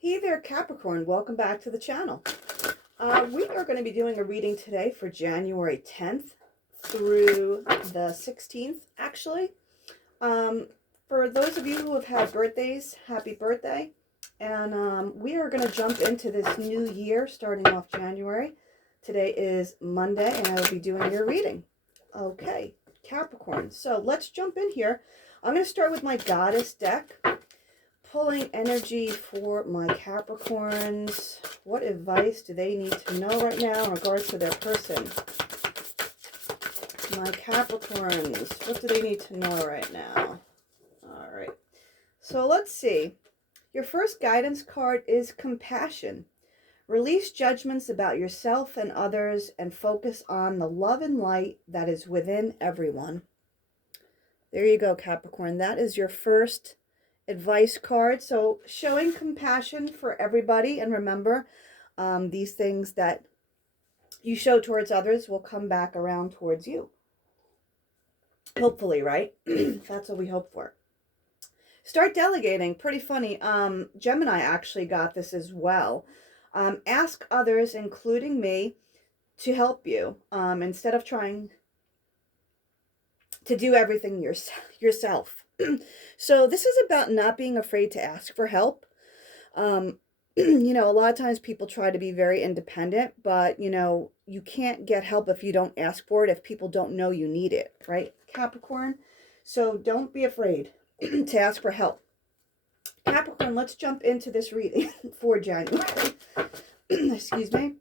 Hey there, Capricorn. Welcome back to the channel. We are going to be doing a reading today for January 10th through the 16th, actually. For those of you who have had birthdays, happy birthday. And we are going to jump into this new year starting off January. Today is Monday, and I will be doing your reading. Okay, Capricorn. So let's jump in here. I'm going to start with my Goddess deck. Pulling energy for my Capricorns. What advice do they need to know right now in regards to their person? My Capricorns, what do they need to know right now? All right. So let's see. Your first guidance card is compassion. Release judgments about yourself and others and focus on the love and light that is within everyone. There you go, Capricorn. That is your first advice card. So showing compassion for everybody, and remember, these things that you show towards others will come back around towards you. Hopefully, right? That's what we hope for. Start delegating. Pretty funny. Gemini actually got this as well. Ask others, including me, to help you instead of trying to do everything yourself. So this is about not being afraid to ask for help. You know, a lot of times people try to be very independent, but, you know, you can't get help if you don't ask for it, if people don't know you need it, right, Capricorn? So don't be afraid to ask for help. Capricorn, let's jump into this reading for January. Excuse me.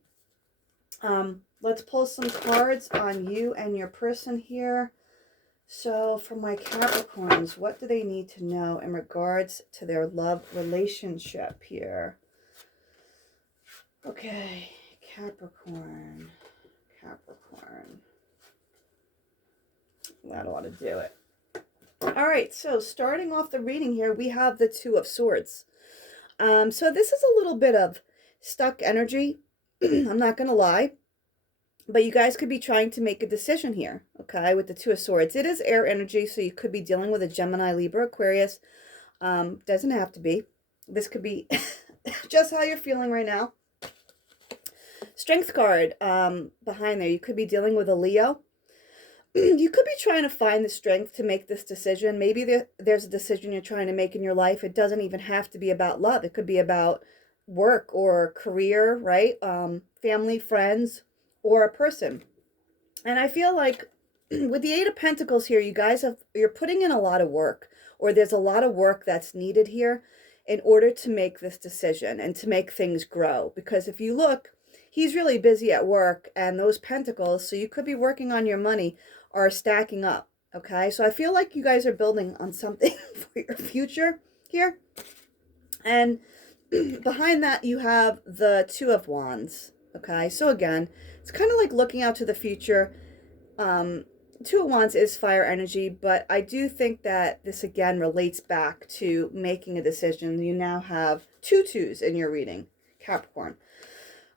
Let's pull some cards on you and your person here. So for my Capricorns, what do they need to know in regards to their love relationship here? Okay, Capricorn. That ought to do it. All right, so starting off the reading here, we have the Two of Swords. So this is a little bit of stuck energy. I'm not going to lie. But you guys could be trying to make a decision here, okay, with the Two of Swords. It is air energy, so you could be dealing with a Gemini, Libra, Aquarius. Doesn't have to be. This could be just how you're feeling right now. Strength card behind there. You could be dealing with a Leo. You could be trying to find the strength to make this decision. Maybe there's a decision you're trying to make in your life. It doesn't even have to be about love. It could be about work or career, right? Family, friends, or a person. And I feel like with the Eight of Pentacles here, you guys you're putting in a lot of work, or there's a lot of work that's needed here in order to make this decision and to make things grow. Because if you look, he's really busy at work, and those pentacles, so you could be working on your money, are stacking up. Okay, so I feel like you guys are building on something for your future here. And behind that, you have the Two of Wands. Okay, so again, it's kind of like looking out to the future. Two of Wands is fire energy, but I do think that this again relates back to making a decision. You now have two twos in your reading, Capricorn.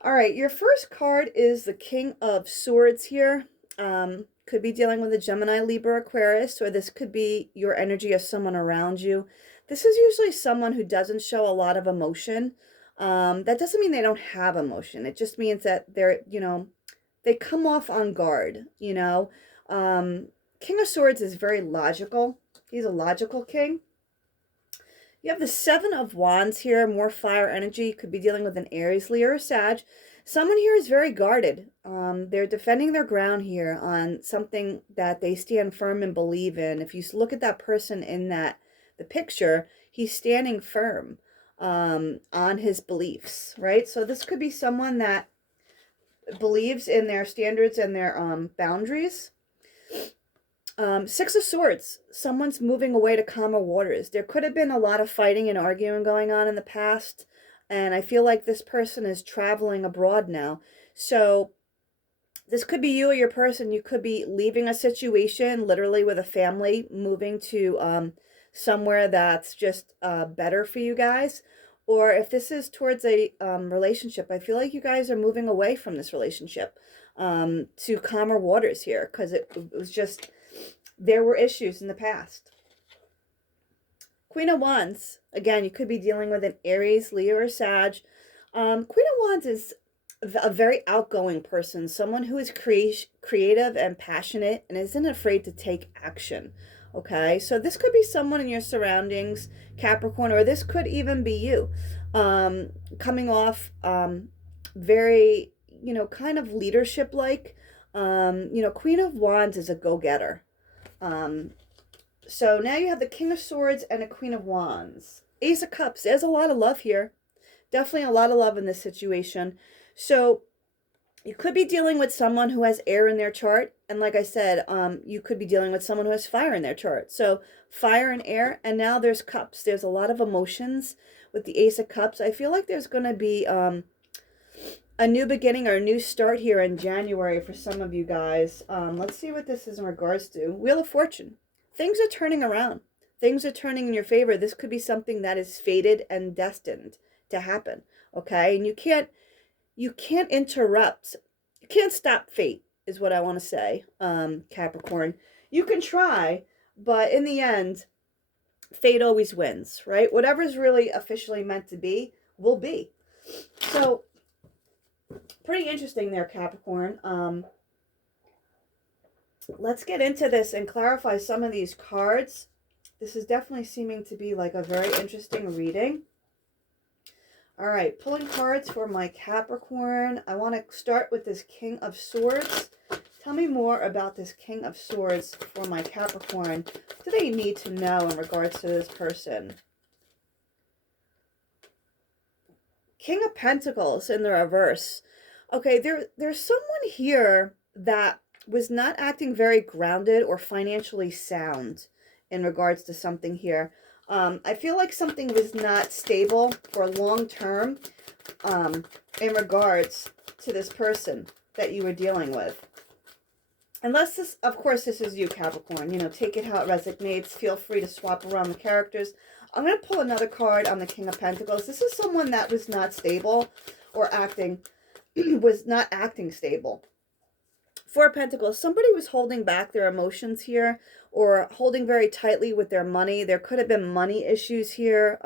All right, your first card is the King of Swords here. Could be dealing with a Gemini, Libra, Aquarius, or this could be your energy of someone around you. This is usually someone who doesn't show a lot of emotion. That doesn't mean they don't have emotion. It just means that they're, you know, they come off on guard, you know. King of Swords is very logical. He's a logical king. You have the Seven of Wands here, more fire energy. Could be dealing with an Aries, Leo, or Sag. Someone here is very guarded. They're defending their ground here on something that they stand firm and believe in. If you look at that person in the picture, he's standing firm on his beliefs, right? So this could be someone that believes in their standards and their boundaries. Six of Swords, someone's moving away to calmer waters. There could have been a lot of fighting and arguing going on in the past, and I feel like this person is traveling abroad now. So this could be you or your person. You could be leaving a situation, literally with a family, moving to somewhere that's just better for you guys. Or if this is towards a relationship, I feel like you guys are moving away from this relationship to calmer waters here, because it was just, there were issues in the past. Queen of Wands. Again, you could be dealing with an Aries, Leo, or Sag. Queen of Wands is a very outgoing person, someone who is creative and passionate and isn't afraid to take action. Okay, so this could be someone in your surroundings, Capricorn, or this could even be you, coming off very, kind of leadership like. Queen of Wands is a go getter. So now you have the King of Swords and a Queen of Wands. Ace of Cups. There's a lot of love here. Definitely a lot of love in this situation. So you could be dealing with someone who has air in their chart. And like I said, you could be dealing with someone who has fire in their chart. So fire and air. And now there's cups. There's a lot of emotions with the Ace of Cups. I feel like there's going to be a new beginning or a new start here in January for some of you guys. Let's see what this is in regards to. Wheel of Fortune. Things are turning around. Things are turning in your favor. This could be something that is fated and destined to happen. Okay? And you can't interrupt. You can't stop fate is what I want to say, Capricorn. You can try, but in the end, fate always wins, right? Whatever's really officially meant to be will be. So pretty interesting there, Capricorn. Let's get into this and clarify some of these cards. This is definitely seeming to be like a very interesting reading. All right, pulling cards for my Capricorn. I want to start with this King of Swords. Tell me more about this King of Swords for my Capricorn. What do they need to know in regards to this person? King of Pentacles in the reverse. Okay, there's someone here that was not acting very grounded or financially sound in regards to something here. I feel like something was not stable or long-term in regards to this person that you were dealing with. Unless this, of course, this is you, Capricorn. Take it how it resonates. Feel free to swap around the characters. I'm going to pull another card on the King of Pentacles. This is someone that was not stable or was not acting stable. Four of Pentacles, somebody was holding back their emotions here or holding very tightly with their money. There could have been money issues here,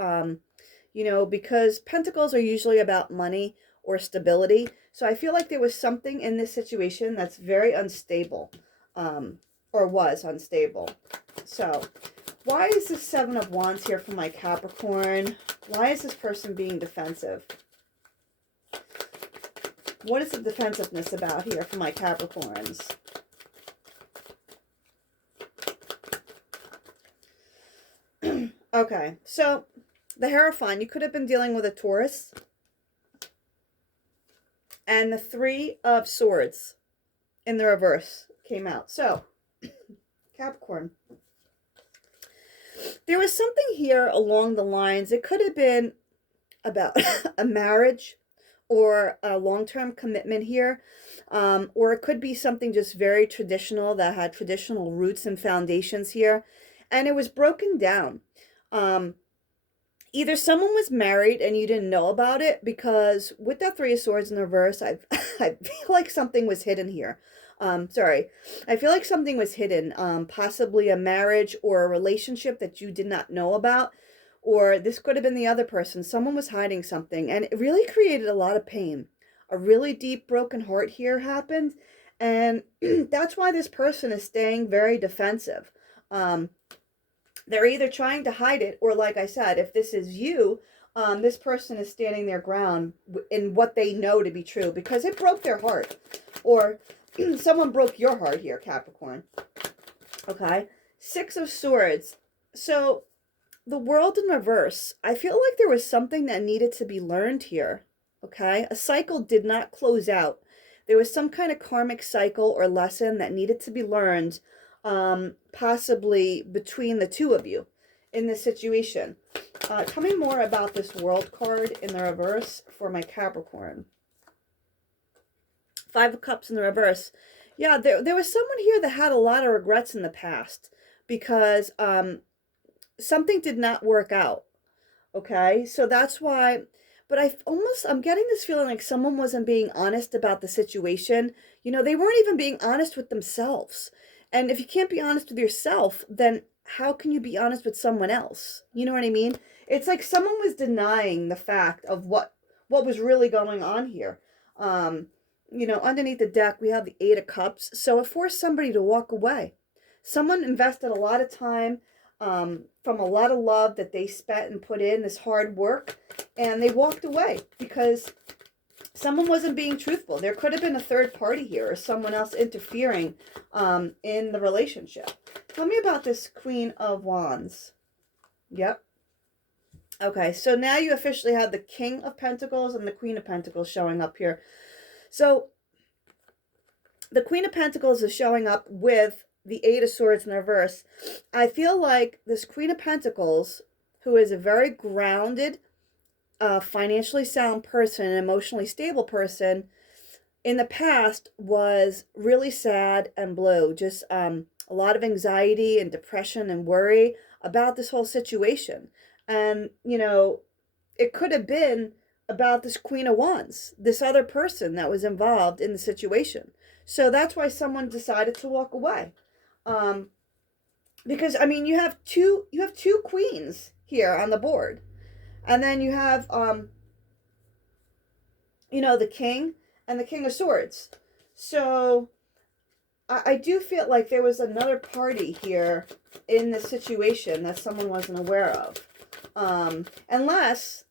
because Pentacles are usually about money or stability. So I feel like there was something in this situation that's very unstable, or was unstable. So why is the Seven of Wands here for my Capricorn? Why is this person being defensive? What is the defensiveness about here for my Capricorns? Okay, so the Hierophant, you could have been dealing with a Taurus. And the Three of Swords in the reverse came out. So, Capricorn. There was something here along the lines. It could have been about a marriage or a long-term commitment here, or it could be something just very traditional that had traditional roots and foundations here, and it was broken down. Either someone was married and you didn't know about it, because with that Three of Swords in reverse, I feel like something was hidden here. I feel like something was hidden, possibly a marriage or a relationship that you did not know about. Or this could have been the other person. Someone was hiding something, and it really created a lot of pain. A really deep broken heart here happened, and that's why this person is staying very defensive. They're either trying to hide it, or like I said, if this is you, this person is standing their ground in what they know to be true, because it broke their heart. Or someone broke your heart here, Capricorn. Okay? Six of Swords. So the World in reverse, I feel like there was something that needed to be learned here, okay? A cycle did not close out. There was some kind of karmic cycle or lesson that needed to be learned, possibly between the two of you in this situation. Tell me more about this World card in the reverse for my Capricorn. Five of Cups in the reverse. Yeah, there was someone here that had a lot of regrets in the past because something did not work out. Okay, so that's why. But I'm getting this feeling like someone wasn't being honest about the situation. They weren't even being honest with themselves. And if you can't be honest with yourself, then how can you be honest with someone else? You know what I mean? It's like someone was denying the fact of what was really going on here. Um, underneath the deck, we have the Eight of Cups. So it forced somebody to walk away. Someone invested a lot of time, from a lot of love that they spent and put in this hard work, and they walked away because someone wasn't being truthful. There could have been a third party here or someone else interfering in the relationship. Tell me about this Queen of Wands. Yep. Okay, so now you officially have the King of Pentacles and the Queen of Pentacles showing up here. So the Queen of Pentacles is showing up with the Eight of Swords in reverse. I feel like this Queen of Pentacles, who is a very grounded, financially sound person, an emotionally stable person, in the past was really sad and blue. Just a lot of anxiety and depression and worry about this whole situation. And, it could have been about this Queen of Wands, this other person that was involved in the situation. So that's why someone decided to walk away. Because you have two queens here on the board. And then you have the King and the King of Swords. So I do feel like there was another party here in this situation that someone wasn't aware of. Unless,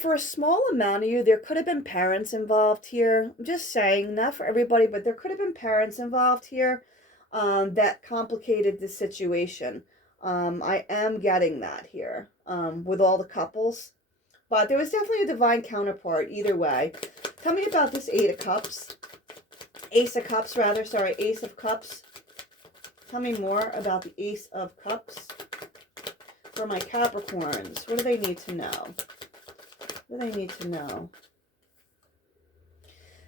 for a small amount of you, there could have been parents involved here. I'm just saying, not for everybody, but there could have been parents involved here that complicated the situation. I am getting that here with all the couples. But there was definitely a divine counterpart either way. Tell me about this Eight of Cups. Ace of Cups, rather. Sorry, Ace of Cups. Tell me more about the Ace of Cups for my Capricorns. What do they need to know? What do they need to know?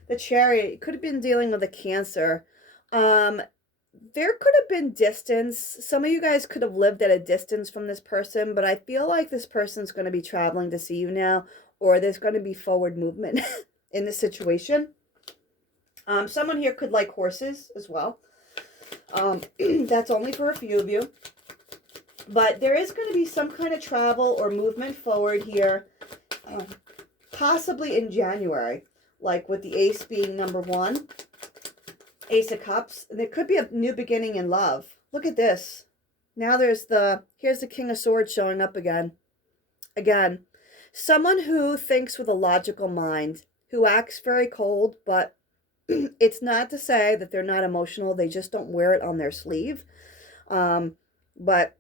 The Chariot could have been dealing with a Cancer. There could have been distance. Some of you guys could have lived at a distance from this person, but I feel like this person's going to be traveling to see you now, or there's going to be forward movement in this situation. Someone here could like horses as well. That's only for a few of you. But there is going to be some kind of travel or movement forward here, possibly in January, like with the Ace being number one. Ace of Cups. And there could be a new beginning in love. Look at this. Now here's the King of Swords showing up again. Again, someone who thinks with a logical mind, who acts very cold, but it's not to say that they're not emotional. They just don't wear it on their sleeve. But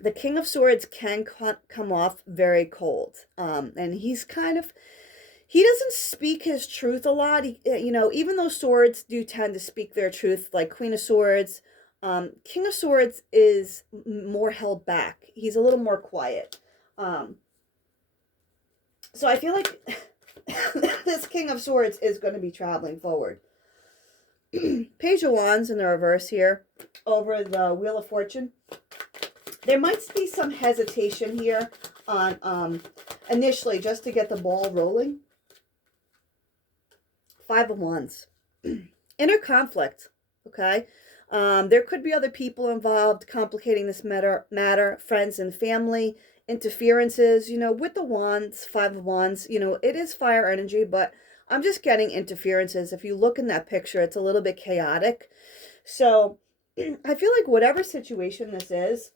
the King of Swords can come off very cold. And he's he doesn't speak his truth a lot. Even though swords do tend to speak their truth, like Queen of Swords, King of Swords is more held back. He's a little more quiet. So I feel like this King of Swords is going to be traveling forward. Page of Wands in the reverse here over the Wheel of Fortune. There might be some hesitation here on initially just to get the ball rolling. Five of Wands. Inner conflict, okay? There could be other people involved complicating this matter, friends and family, interferences, with the Wands, Five of Wands, it is fire energy, but I'm just getting interferences. If you look in that picture, it's a little bit chaotic. So I feel like whatever situation this is,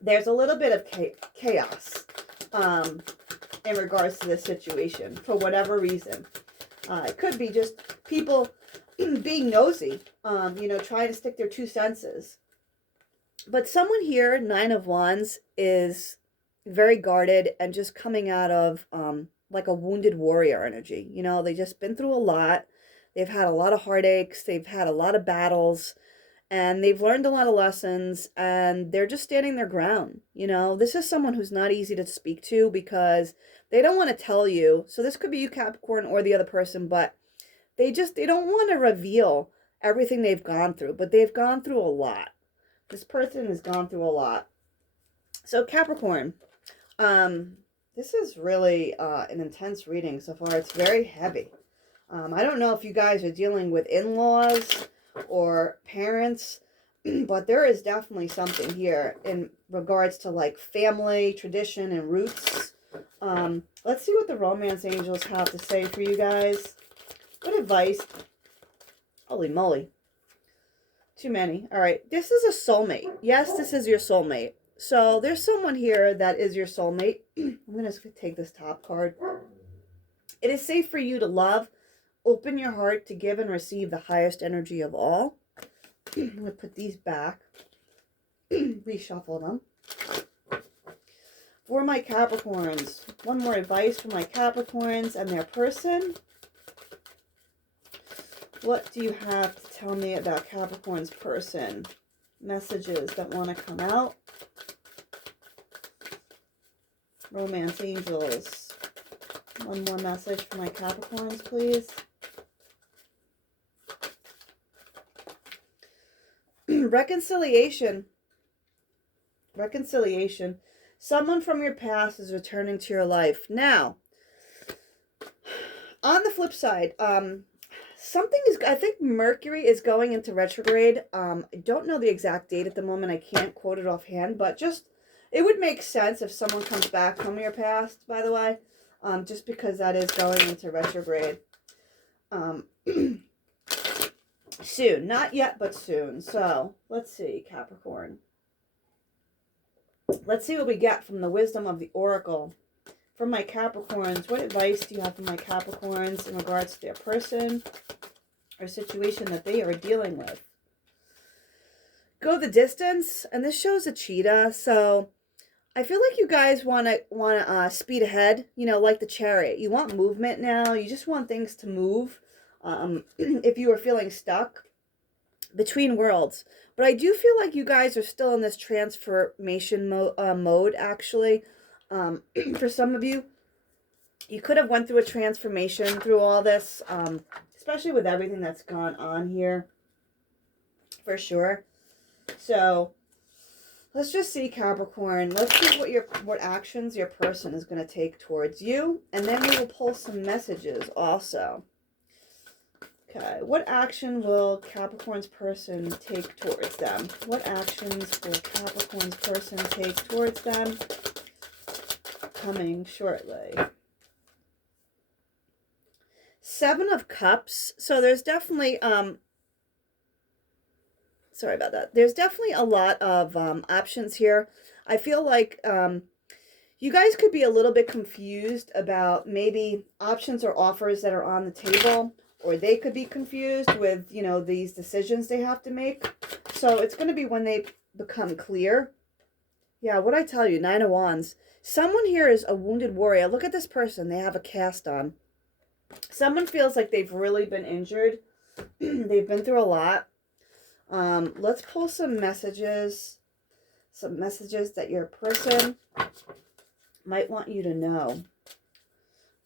there's a little bit of chaos in regards to this situation for whatever reason. It could be just people being nosy, trying to stick their two senses. But someone here, Nine of Wands, is very guarded and just coming out of like a wounded warrior energy. They've just been through a lot. They've had a lot of heartaches. They've had a lot of battles. And they've learned a lot of lessons. And they're just standing their ground. This is someone who's not easy to speak to because they don't want to tell you. So this could be you, Capricorn, or the other person. But they don't want to reveal everything they've gone through. But they've gone through a lot. This person has gone through a lot. So Capricorn, this is really an intense reading so far. It's very heavy. I don't know if you guys are dealing with in-laws or parents. But there is definitely something here in regards to like family, tradition, and roots. Let's see what the romance angels have to say for you guys. What advice? Holy moly. Too many. All right. This is a soulmate. Yes, this is your soulmate. So there's someone here that is your soulmate. I'm going to take this top card. It is safe for you to love. Open your heart to give and receive the highest energy of all. I'm going to put these back. Reshuffle them. For my Capricorns, one more advice for my Capricorns and their person. What do you have to tell me about Capricorn's person? Messages that want to come out. Romance angels. One more message for my Capricorns, please. Reconciliation. Reconciliation. Someone from your past is returning to your life. Now, on the flip side, something is, I think Mercury is going into retrograde. I don't know the exact date at the moment. I can't quote it offhand, but just, it would make sense if someone comes back from your past, by the way, just because that is going into retrograde. Soon. Not yet, but soon. So, let's see, Capricorn. Let's see what we get from the wisdom of the Oracle. For my Capricorns, what advice do you have for my Capricorns in regards to their person or situation that they are dealing with? Go the distance, and this shows a cheetah, so I feel like you guys want to speed ahead, you know, like the Chariot. You want movement now. You just want things to move. If you are feeling stuck between worlds. But I do feel like you guys are still in this transformation mode, actually. For some of you, you could have went through a transformation through all this, especially with everything that's gone on here, for sure. So, let's just see, Capricorn. Let's see what actions your person is going to take towards you, and then we will pull some messages also. Okay, what action will Capricorn's person take towards them? What actions will Capricorn's person take towards them? Coming shortly. Seven of Cups. So there's definitely, sorry about that. There's definitely a lot of options here. I feel like you guys could be a little bit confused about maybe options or offers that are on the table. Or they could be confused with, you know, these decisions they have to make. So it's going to be when they become clear. Yeah, what I tell you, Nine of Wands. Someone here is a wounded warrior. Look at this person. They have a cast on. Someone feels like they've really been injured. They've been through a lot. Let's pull some messages. Some messages that your person might want you to know.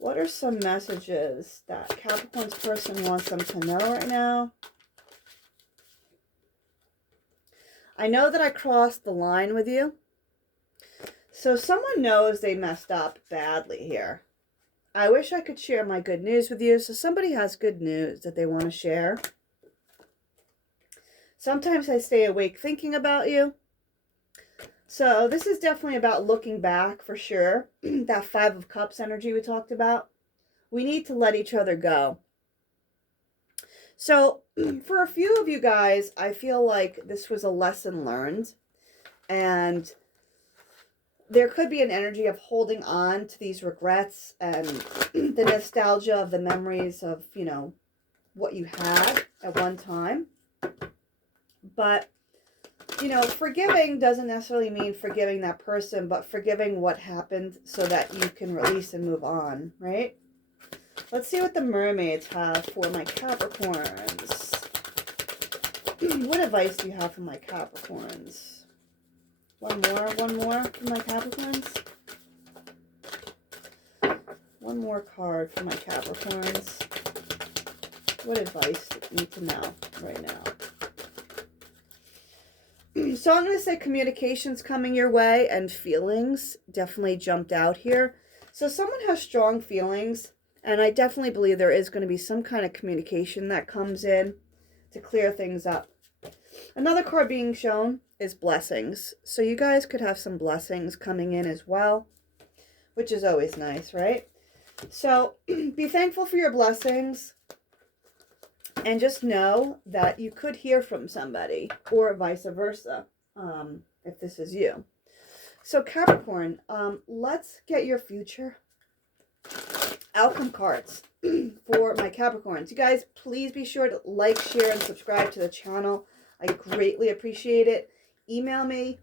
What are some messages that Capricorn's person wants them to know right now? I know that I crossed the line with you. So someone knows they messed up badly here. I wish I could share my good news with you. So somebody has good news that they want to share. Sometimes I stay awake thinking about you. So this is definitely about looking back for sure. That Five of Cups energy we talked about. We need to let each other go. So for a few of you guys, I feel like this was a lesson learned. And there could be an energy of holding on to these regrets and the nostalgia of the memories of, you know, what you had at one time. But, you know, forgiving doesn't necessarily mean forgiving that person, but forgiving what happened so that you can release and move on, right? Let's see what the mermaids have for my Capricorns. What advice do you have for my Capricorns? One more for my Capricorns. One more card for my Capricorns. What advice do you need to know right now? So I'm going to say communication's coming your way and feelings definitely jumped out here. So someone has strong feelings, and I definitely believe there is going to be some kind of communication that comes in to clear things up. Another card being shown is blessings. So you guys could have some blessings coming in as well, which is always nice, right? So be thankful for your blessings and just know that you could hear from somebody or vice versa, if this is you. So Capricorn, let's get your future outcome cards for my Capricorns. You guys, please be sure to like, share, and subscribe to the channel. I greatly appreciate it. Email me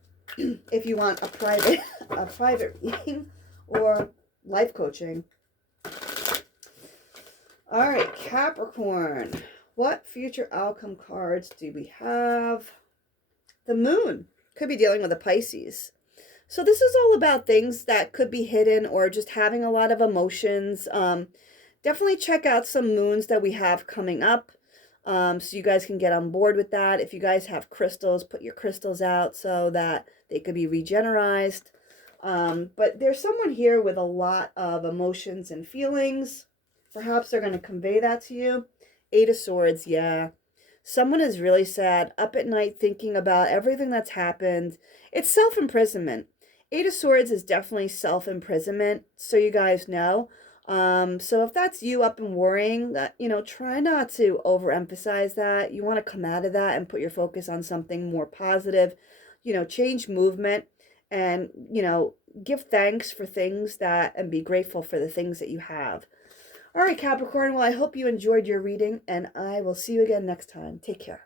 if you want a private reading or life coaching. All right, Capricorn. What future outcome cards do we have? The Moon. Could be dealing with a Pisces. So this is all about things that could be hidden or just having a lot of emotions. Definitely check out some moons that we have coming up, so you guys can get on board with that. If you guys have crystals, put your crystals out so that they could be regenerized. But there's someone here with a lot of emotions and feelings. Perhaps they're going to convey that to you. Eight of Swords, yeah. Someone is really sad, up at night thinking about everything that's happened. It's self-imprisonment. Eight of Swords is definitely self-imprisonment, so you guys know. So if that's you up and worrying, that, try not to overemphasize that. You want to come out of that and put your focus on something more positive. Change movement and, give thanks for things and be grateful for the things that you have. All right, Capricorn, well, I hope you enjoyed your reading, and I will see you again next time. Take care.